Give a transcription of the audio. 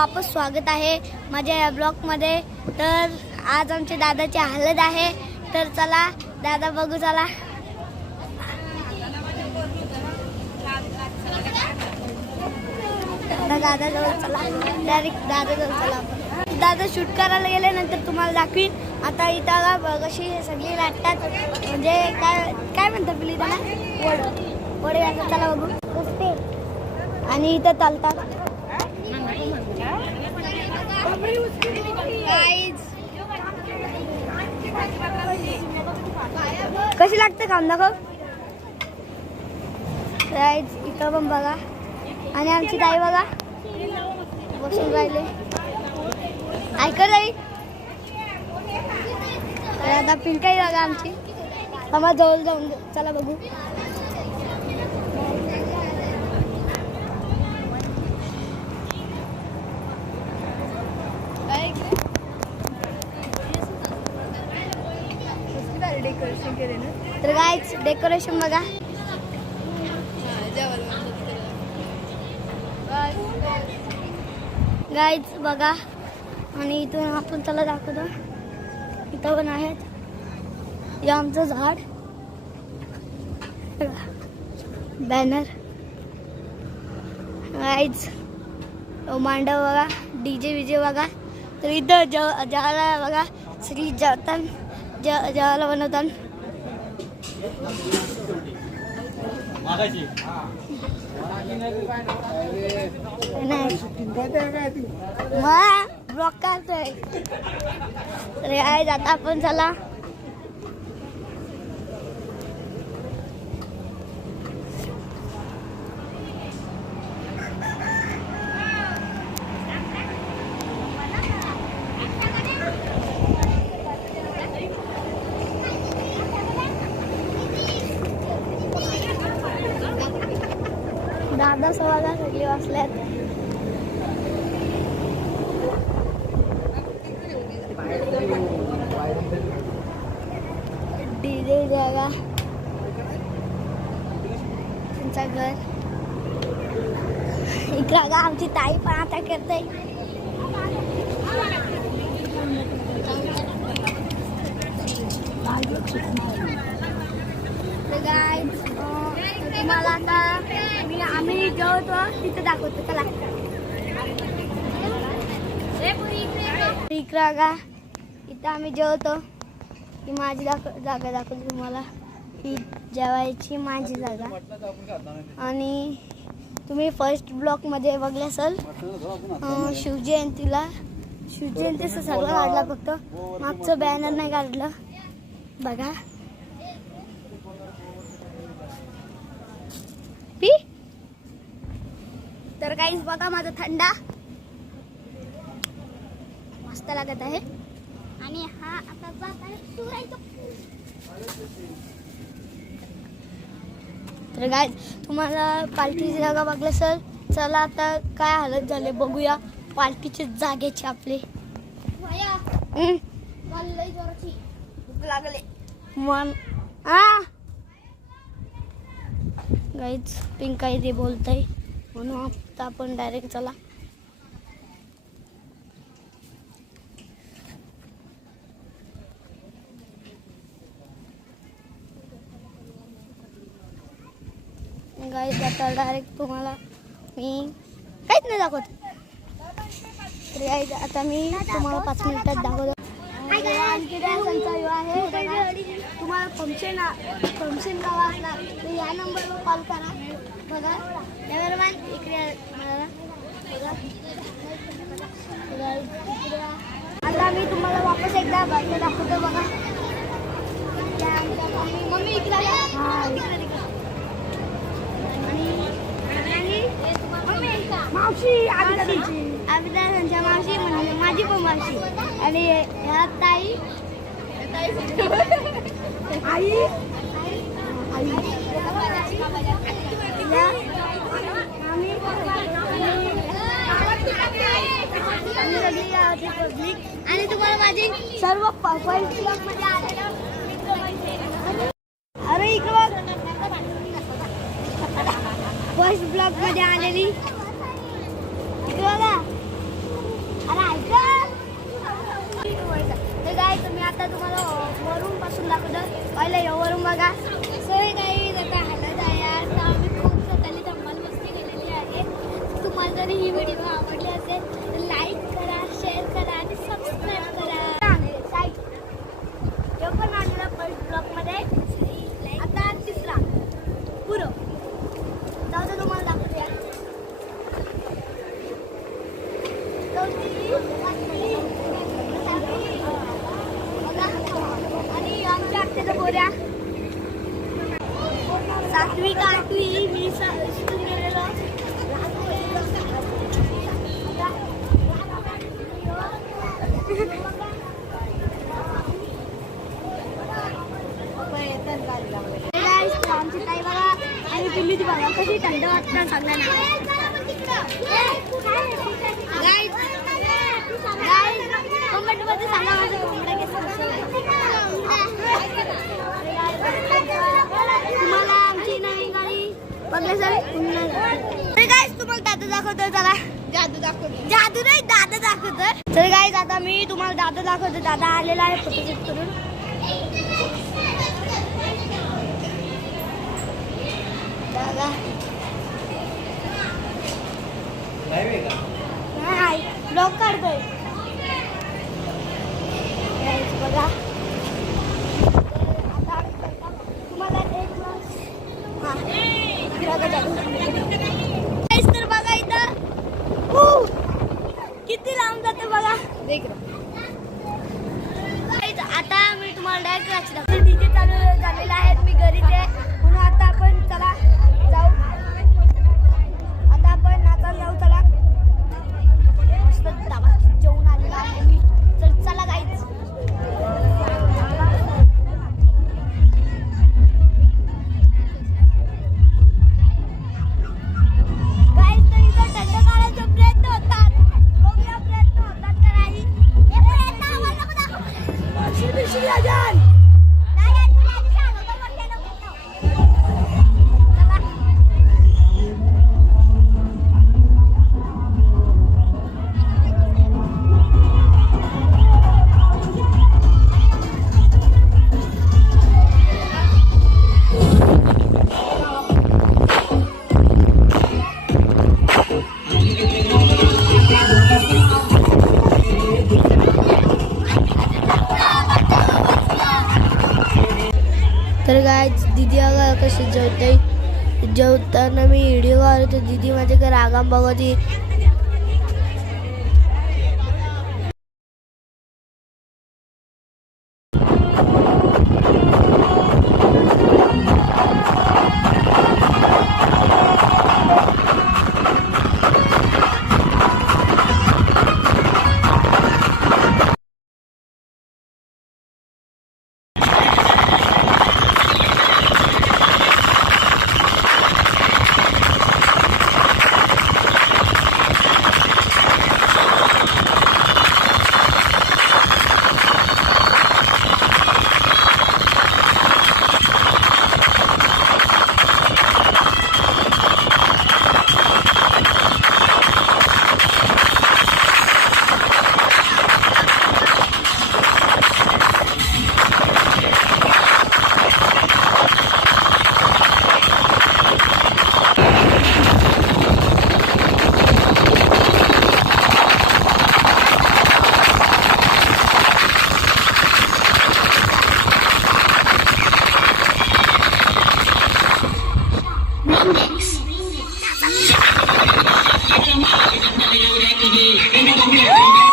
वापस स्वागत आहे माझ्या या ब्लॉगमध्ये। तर आज आमच्या दादाची हालत आहे, तर चला दादा बघू चला। दादा जवळ चला, डायरेक्ट दादा जवळ चला। दादा शूट करायला गेल्यानंतर तुम्हाला दाखवीन। आता इथं कशी सगळी लाटतात, म्हणजे काय काय म्हणतात आपली त्याला वडे आता चला बघू। आणि इथं चालतात कशी लागते काम दाखव गाईज। इथं पण बघा, आणि आमची ताई बघा बसून राहिले, ऐकत ताई। आता पिंकाई बघा आमची, आम्हाला जवळ जाऊन चला बघू। डेकोरेशन केले ना, तर गाईज डेकोरेशन बघा। गाईज बघा, आणि इथून आपण त्याला दाखवतो, इथं पण आहेत, हे आमचं झाड, बॅनर गाईज, मांडव बघा, डीजे विजे बघा। तर इथं जेवायला बघा, सगळी जेवतात, जेवायला बनवतात। ब्लॉक करतोय, तर आहे आता आपण चला। दादा सवाला सगळी वाचल्यात, डीजे जागा, त्यांचा घर इकडे बघा। आमची ताई पण आता करते, तुम्हाला आता आम्ही जेवतो तिथे दाखवतो चला। इकडे बघा, इथं आम्ही जेवतो, ही माझी जागा दाखवतो तुम्हाला, ही जेवायची माझी जागा। आणि तुम्ही फर्स्ट ब्लॉक मध्ये बघले असेल, शिवजयंतीचं सगळं काढलं, फक्त मागचं बॅनर नाही काढलं बघा। तर काहीच बघा, माझा थंडा मस्त लागत आहे, आणि हा आता जात आहे सुरायचं। तर गाईज तुम्हाला पार्टीची जागा बघलं असेल, चला आता काय हालत झाले बघूया पार्टीच्या जागेची आपली। भूक लागले मन गाईज, पिंकाई ते बोलतय म्हणून आता आपण डायरेक्ट चला। गाईज आता डायरेक्ट तुम्हाला मी काहीच नाही दाखवत, तर गाईज आता मी तुम्हाला 5 मिनिटात दाखवतो। आहे तुम्हाला फंक्शन गावा असला तर या नंबरवर कॉल करा बघा। कॅमेरामॅन इकडे मला बघा, आता मी तुम्हाला वापस एकदा बाहेर दाखवतो बघा। मम्मी इकडे मावशी, अभिदासांच्या मावशी म्हणजे माझी पण मावशी, आणि ह्या ताई आई पब्लिक, आणि तुम्हाला माझी सर्व मध्ये आलेलं। अरे इकडे बघ, फर्स्ट ब्लॉग मध्ये आलेली, इकडे बघा। तुम्हाला वरून पासून दाखवतो. पहिलं हे वरून बघा. सगळे काही आता हालत आहे यार. तर आम्ही खूप सकाळी धम्माल मस्ती केलेली आहे. तुम्हाला जर ही व्हिडिओ आवडली असेल तर लाईक करा, शेअर करा आणि सबस्क्राईब करा. हे पण आणला फर्स्ट ब्लॉकमध्ये. आता तिसरा पुरं जाऊ दे तुम्हाला दाखवूया. आणि आमच्या आत्याच्या बोऱ्या 7वी का 8वी मी शिकून गेलेलो. आमची ताई बघा आणि पिल्ली ती बघा कशी थंड वाटतं सांगा ना. कमेंट मध्ये सांगा माझं कोंबडा कसं तुम्हाला आमची नवीन गाडी बघण्यासाठी. गाईज तुम्हाला दादा दाखवतो. चला जादू दाखवतो. जादू नाही दादा दाखवतो. तर गाईज आता मी तुम्हाला दादा दाखवतो. दादा आलेला आहे फोटोशूट करून. दादा नाही ब्लॉग काढतोय बघा. तुम्हाला एक तर बघा इथं किती लांब जाते बघा. आता मी तुम्हाला डायरेक्ट डीजे चालू झालेले आहेत. मी घरीच आहे म्हणून आता आपण चला जाऊ. आता आपण नाचायला जाऊ. चला मस्त डाबात जेवून आलेला आहे मी. तर चला गाईच. तर काय दीदी अगं कशी जेवताना मी व्हिडिओ काढतो. दीदी माझ्याकडे रागाम बघती. Hey!